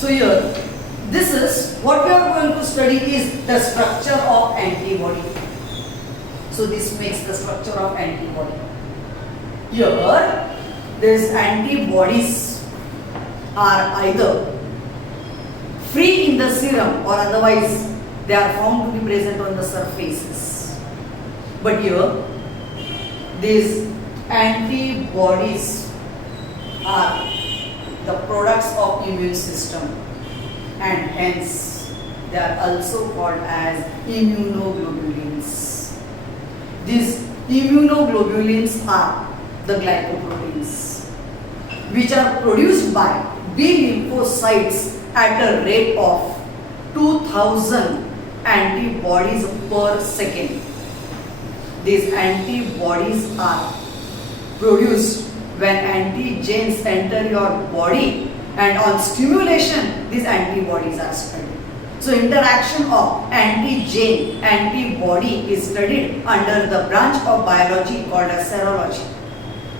So here, this is what we are going to study is the structure of antibody. So this makes the structure of antibody. Here, these antibodies are either free in the serum or otherwise they are found to be present on the surfaces. But here, these antibodies are the products of immune system and hence they are also called as immunoglobulins. These immunoglobulins are the glycoproteins which are produced by B lymphocytes at a rate of 2000 antibodies per second. These antibodies are produced when antigens enter your body and on stimulation these antibodies are studied. So interaction of antigen antibody is studied under the branch of biology called as serology.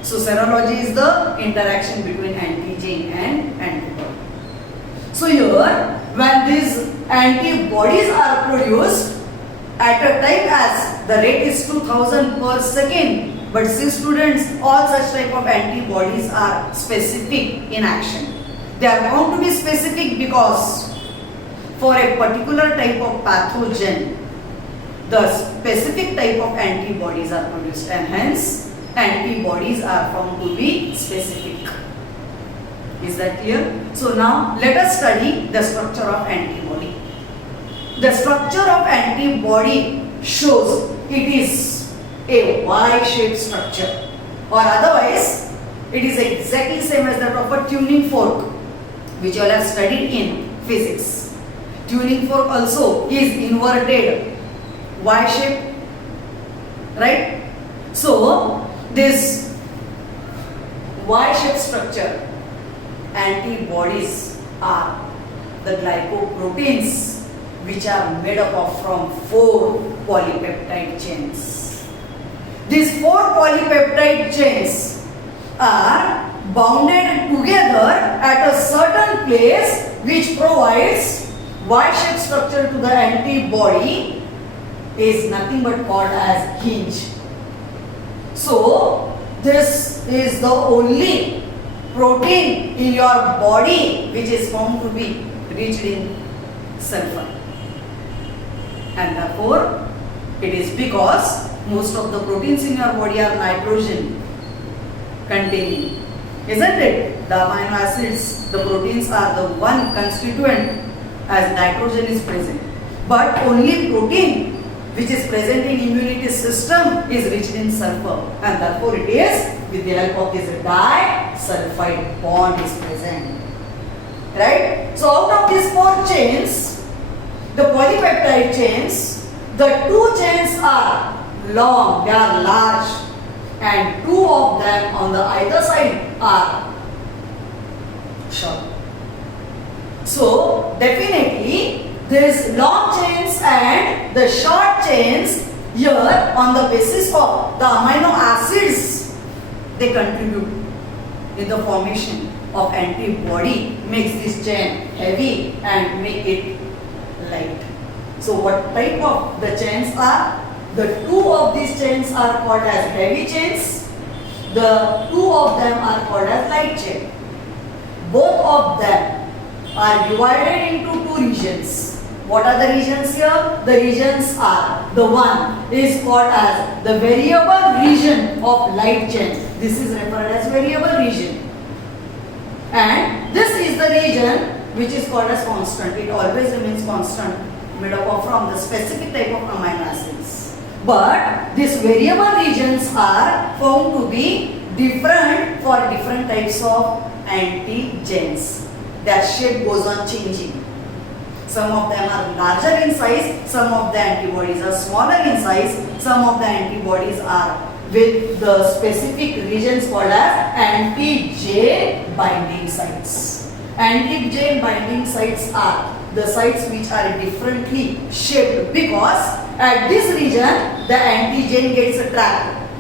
So serology is the interaction between antigen and antibody. So here when these antibodies are produced at a time as the rate is 2000 per second, but see students, all such type of antibodies are specific in action. They are found to be specific because for a particular type of pathogen, the specific type of antibodies are produced and hence antibodies are found to be specific. Is that clear? So now let us study the structure of antibody. The structure of antibody shows it is a Y-shaped structure or otherwise it is exactly same as that of a tuning fork which you all have studied in physics. Tuning fork also is inverted Y-shaped, right? So this Y-shaped structure, antibodies are the glycoproteins which are made up of from 4 polypeptide chains. These 4 polypeptide chains are bounded together at a certain place which provides Y-shaped structure to the antibody is nothing but called as hinge. So this is the only protein in your body which is found to be rich in sulfur, and therefore it is because most of the proteins in your body are nitrogen containing, isn't it? The amino acids, the proteins are the one constituent as nitrogen is present, but only protein which is present in immunity system is rich in sulfur and therefore it is with the help of this disulfide bond is present, right? So out of these 4 chains, the polypeptide chains, the 2 chains are long, they are large, and 2 of them on the either side are short. So definitely these long chains and the short chains here on the basis of the amino acids they contribute in the formation of antibody, makes this chain heavy and make it light. So what type of the chains are? The 2 of these chains are called as heavy chains. The 2 of them are called as light chain. Both of them are divided into 2 regions. What are the regions here? The regions are, the one is called as the variable region of light chain. This is referred as variable region. And this is the region which is called as constant. It always remains constant, made up of from the specific type of amino acids. But these variable regions are found to be different for different types of antigens. Their shape goes on changing. Some of them are larger in size, some of the antibodies are smaller in size, some of the antibodies are with the specific regions called as antigen binding sites. Antigen binding sites are the sites which are differently shaped because at this region the antigen gets trapped,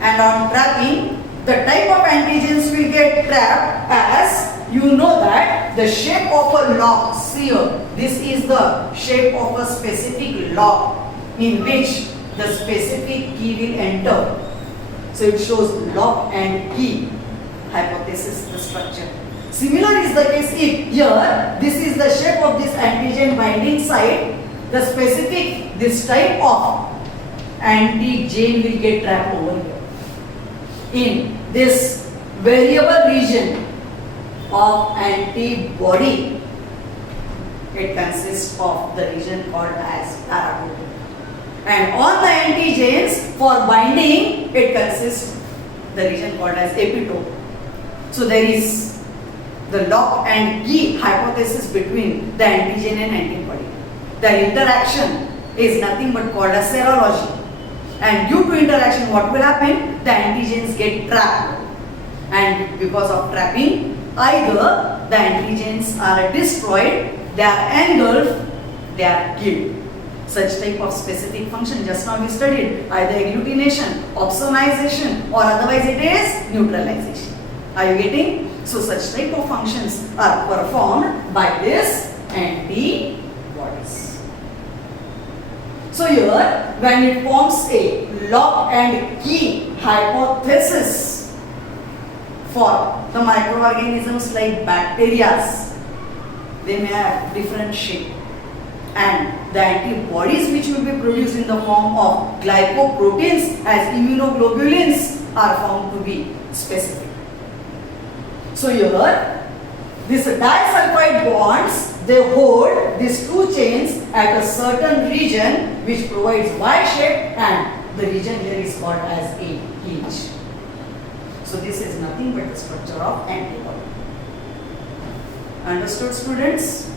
and on trapping the type of antigens will get trapped as you know that the shape of a lock, see here, this is the shape of a specific lock in which the specific key will enter. So it shows lock and key hypothesis, the structure. Similar is the case if here, this is the shape of this antigen binding site, the specific, this type of antigen will get trapped over here. In this variable region of antibody, it consists of the region called as paraprotein. And on the antigens for binding, it consists the region called as epitope. So there is the lock and key hypothesis between the antigen and antibody. Their interaction is nothing but called as serology. And due to interaction, what will happen? The antigens get trapped. And because of trapping, either the antigens are destroyed, they are engulfed, they are killed. Such type of specific function just now we studied, either agglutination, opsonization, or otherwise it is neutralization. Are you getting? So such type of functions are performed by this antibodies. So here, when it forms a lock and key hypothesis for the microorganisms like bacteria, they may have different shape, and the antibodies which will be produced in the form of glycoproteins as immunoglobulins are found to be specific. So here, these disulfide bonds, they hold these two chains at a certain region which provides Y shape, and the region here is called as a hinge. So this is nothing but the structure of antibody. Understood, students?